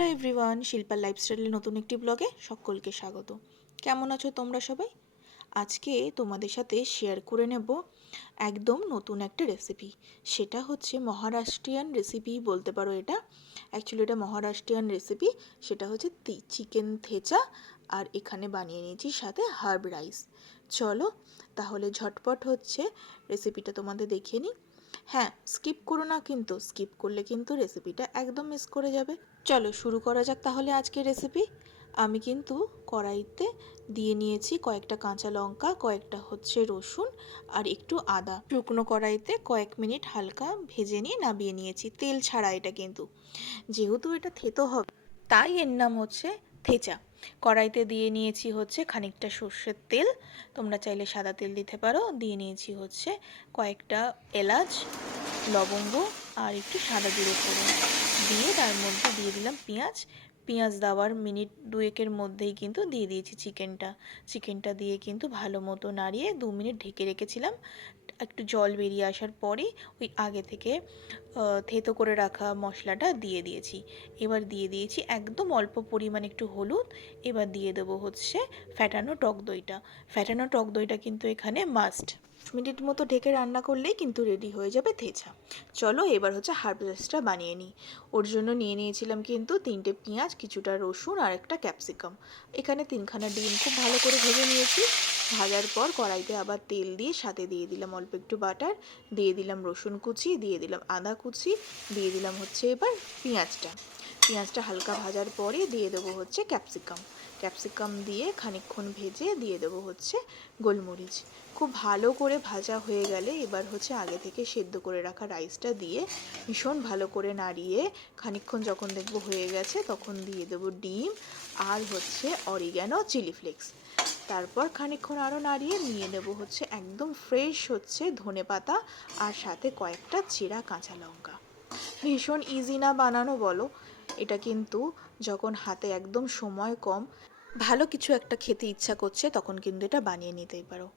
Hello everyone, শিল্পার লাইফস্টাইলের নতুন একটি ব্লগে সকলকে স্বাগত। কেমন আছো তোমরা সবাই? আজকে তোমাদের সাথে শেয়ার করে নেব একদম নতুন একটা রেসিপি। সেটা হচ্ছে মহারাষ্ট্রিয়ান রেসিপি বলতে পারো এটা। অ্যাকচুয়ালি এটা মহারাষ্ট্রিয়ান রেসিপি। সেটা হচ্ছে চিকেন থেচা, আর এখানে বানিয়ে নিয়েছি সাথে হার্ব রাইস। চলো তাহলে ঝটপট হচ্ছে রেসিপিটা তোমাদের দেখিয়ে নিই। হ্যাঁ, স্কিপ করো না, কিন্তু স্কিপ করলে কিন্তু রেসিপিটা একদম মিস করে যাবে। চলো শুরু করা যাক তাহলে আজকের রেসিপি। আমি কিন্তু কড়াইতে দিয়ে নিয়েছি কয়েকটা কাঁচা লঙ্কা, কয়েকটা হচ্ছে রসুন আর একটু আদা। শুকনো কড়াইতে কয়েক মিনিট হালকা ভেজে নিয়ে নামিয়ে নিয়েছি, তেল ছাড়া এটা কিন্তু। যেহেতু এটা থেতো হবে তাই এর নাম হচ্ছে থেচা। কড়াইতে দিয়ে নিয়েছি হচ্ছে খানিকটা সর্ষের তেল, তোমরা চাইলে সাদা তেল দিতে পারো। দিয়ে নিয়েছি হচ্ছে কয়েকটা এলাচ, লবঙ্গ আর একটু সাদা জিরে ফোড়ন দিয়ে তার মধ্যে দিয়ে দিলাম পেঁয়াজ। পেঁয়াজ দেওয়ার মিনিট দুয়েকের মধ্যেই কিন্তু দিয়ে দিয়েছি চিকেনটা দিয়ে কিন্তু ভালো মতো নাড়িয়ে 2 মিনিট ঢেকে রেখেছিলাম। একটু জল বেরিয়ে আসার পরে ওই আগে থেকে থেতো করে রাখা মশলাটা দিয়ে দিয়েছি। এবার দিয়ে দিয়েছি একদম অল্প পরিমাণ একটু হলুদ। এবার দিয়ে দেবো হচ্ছে ফ্যাটানো টক দইটা কিন্তু এখানে মাস্ট। মিনিট মতো ঢেকে রান্না করলেই কিন্তু রেডি হয়ে যাবে থেচা। চলো এবার হচ্ছে হার্ব রাইসটা বানিয়ে নিই। ওর জন্য নিয়ে নিয়েছিলাম কিন্তু 3টে পেঁয়াজ, কিছুটা রসুন আর একটা ক্যাপসিকাম। এখানে 3খানা ডিম খুব ভালো করে ভেজে নিয়েছি। ভাজার পর কড়াইতে আবার তেল দিয়ে সাথে দিয়ে দিলাম অল্প একটু বাটার, দিয়ে দিলাম রসুন কুচি, দিয়ে দিলাম আদা কুচি, দিয়ে দিলাম হচ্ছে এবার পেঁয়াজটা হালকা ভাজার পরে দিয়ে দেবো হচ্ছে ক্যাপসিকাম দিয়ে খানিকক্ষণ ভেজে দিয়ে দেবো হচ্ছে গোলমরিচ। খুব ভালো করে ভাজা হয়ে গেলে এবার হচ্ছে আগে থেকে সেদ্ধ করে রাখা রাইসটা দিয়ে ভীষণ ভালো করে নাড়িয়ে খানিকক্ষণ যখন দেখবো হয়ে গেছে তখন দিয়ে দেবো ডিম আর হচ্ছে অরিগ্যানো, চিলি ফ্লেক্স। তারপর খানিকক্ষণ আরও নাড়িয়ে নিয়ে নেব হচ্ছে একদম ফ্রেশ হচ্ছে ধনেপাতা আর সাথে কয়েকটা চেরা কাঁচা লঙ্কা। ভীষণ ইজি না বানানো বলো? এটা কিন্তু যখন হাতে একদম সময় কম, ভালো কিছু একটা খেতে ইচ্ছা করছে, তখন কিন্তু এটা বানিয়ে নিতেই পারো।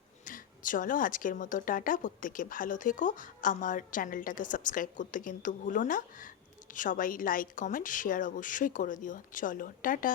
চলো আজকের মতো টাটা, প্রত্যেকে ভালো থেকো। আমার চ্যানেলটাকে সাবস্ক্রাইব করতে কিন্তু ভুলো না। সবাই লাইক, কমেন্ট, শেয়ার অবশ্যই করে দিও। চলো টাটা।